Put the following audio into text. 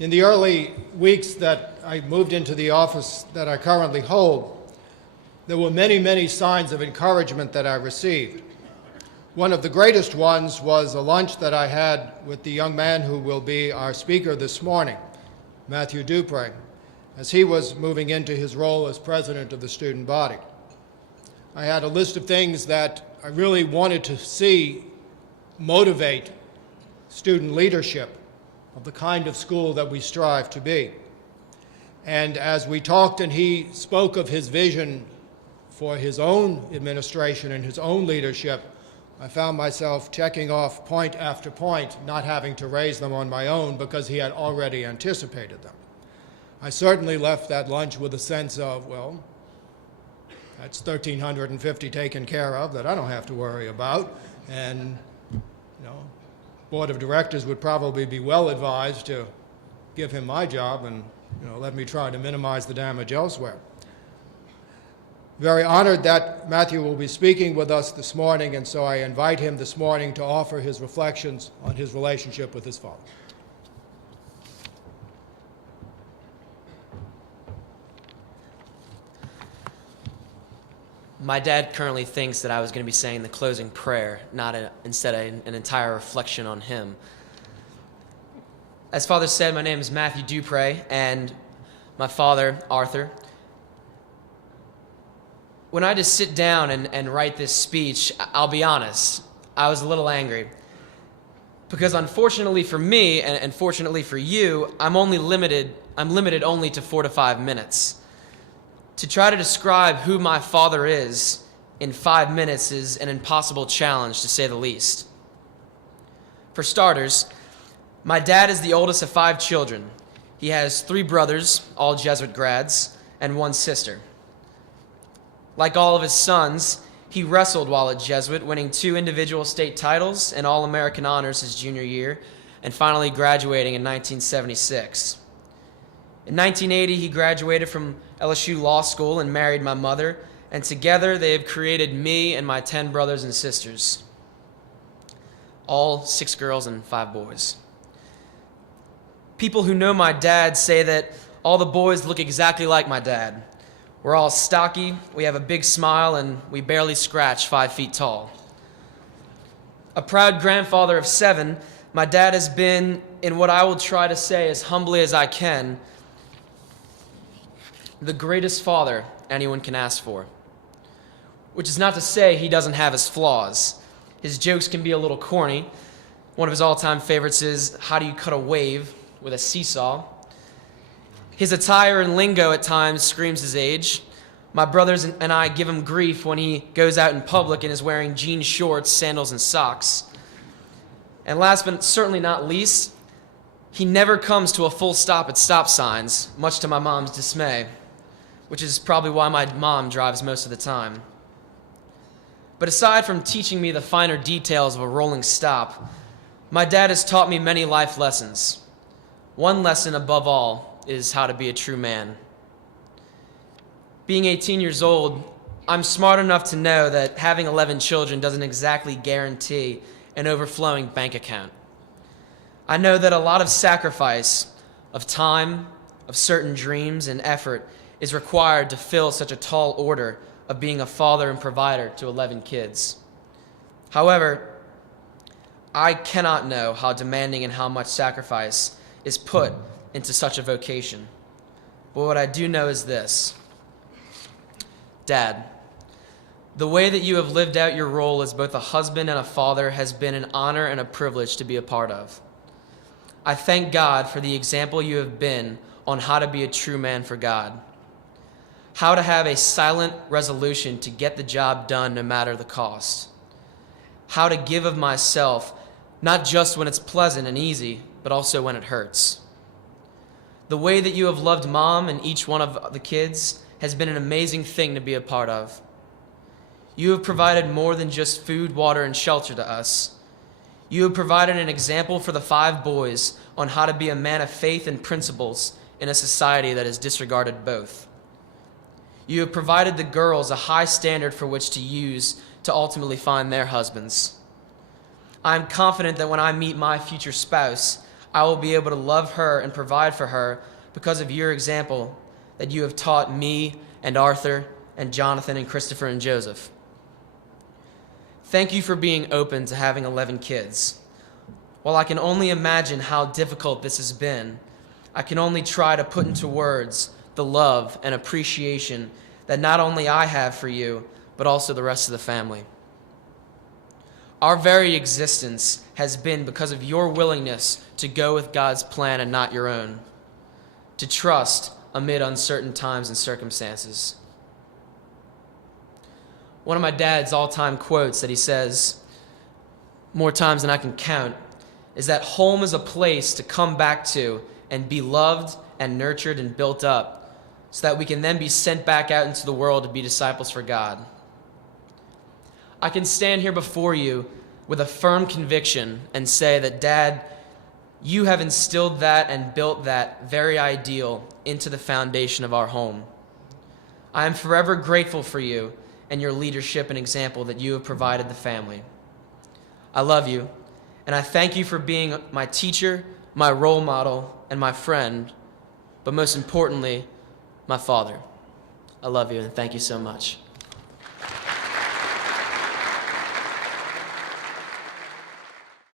In the early weeks that I moved into the office that I currently hold, there were many, many signs of encouragement that I received. One of the greatest ones was a lunch that I had with the young man who will be our speaker this morning, Matthew Dupre, as he was moving into his role as president of the student body. I had a list of things that I really wanted to see motivate student leadership of the kind of school that we strive to be. And as we talked and he spoke of his vision for his own administration and his own leadership, I found myself checking off point after point, not having to raise them on my own because he had already anticipated them. I certainly left that lunch with a sense of, well, that's 1,350 taken care of that I don't have to worry about. And, board of directors would probably be well advised to give him my job and, let me try to minimize the damage elsewhere. Very honored that Matthew will be speaking with us this morning, and so I invite him this morning to offer his reflections on his relationship with his father. My dad currently thinks that I was going to be saying the closing prayer, instead an entire reflection on him. As Father said, my name is Matthew Dupre, and my father, Arthur. When I just sit down and write this speech, I'll be honest, I was a little angry. Because unfortunately for me, and fortunately for you, I'm limited only to 4 to 5 minutes. To try to describe who my father is in 5 minutes is an impossible challenge, to say the least. For starters, my dad is the oldest of 5 children. He has 3 brothers, all Jesuit grads, and 1 sister. Like all of his sons, he wrestled while at Jesuit, winning 2 individual state titles and All-American honors his junior year, and finally graduating in 1976. In 1980, he graduated from LSU Law School and married my mother, and together they have created me and my 10 brothers and sisters, all 6 girls and 5 boys. People who know my dad say that all the boys look exactly like my dad. We're all stocky, we have a big smile, and we barely scratch 5 feet tall. A proud grandfather of 7, my dad has been, in what I will try to say as humbly as I can, the greatest father anyone can ask for. Which is not to say he doesn't have his flaws. His jokes can be a little corny. One of his all-time favorites is, how do you cut a wave with a seesaw? His attire and lingo at times screams his age. My brothers and I give him grief when he goes out in public and is wearing jean shorts, sandals, and socks. And last but certainly not least, he never comes to a full stop at stop signs, much to my mom's dismay, which is probably why my mom drives most of the time. But aside from teaching me the finer details of a rolling stop, my dad has taught me many life lessons. One lesson above all is how to be a true man. Being 18 years old, I'm smart enough to know that having 11 children doesn't exactly guarantee an overflowing bank account. I know that a lot of sacrifice of time, of certain dreams, and effort is required to fill such a tall order of being a father and provider to 11 kids. However, I cannot know how demanding and how much sacrifice is put into such a vocation. But what I do know is this. Dad, the way that you have lived out your role as both a husband and a father has been an honor and a privilege to be a part of. I thank God for the example you have been on how to be a true man for God. How to have a silent resolution to get the job done no matter the cost. How to give of myself, not just when it's pleasant and easy, but also when it hurts. The way that you have loved Mom and each one of the kids has been an amazing thing to be a part of. You have provided more than just food, water, and shelter to us. You have provided an example for the 5 boys on how to be a man of faith and principles in a society that has disregarded both. You have provided the girls a high standard for which to use to ultimately find their husbands. I am confident that when I meet my future spouse, I will be able to love her and provide for her because of your example that you have taught me and Arthur and Jonathan and Christopher and Joseph. Thank you for being open to having 11 kids. While I can only imagine how difficult this has been, I can only try to put into words the love and appreciation that not only I have for you, but also the rest of the family. Our very existence has been because of your willingness to go with God's plan and not your own, to trust amid uncertain times and circumstances. One of my dad's all-time quotes that he says more times than I can count is that home is a place to come back to and be loved and nurtured and built up so that we can then be sent back out into the world to be disciples for God. I can stand here before you with a firm conviction and say that, Dad, you have instilled that and built that very ideal into the foundation of our home. I am forever grateful for you and your leadership and example that you have provided the family. I love you, and I thank you for being my teacher, my role model, and my friend, but most importantly, my father. I love you, and thank you so much.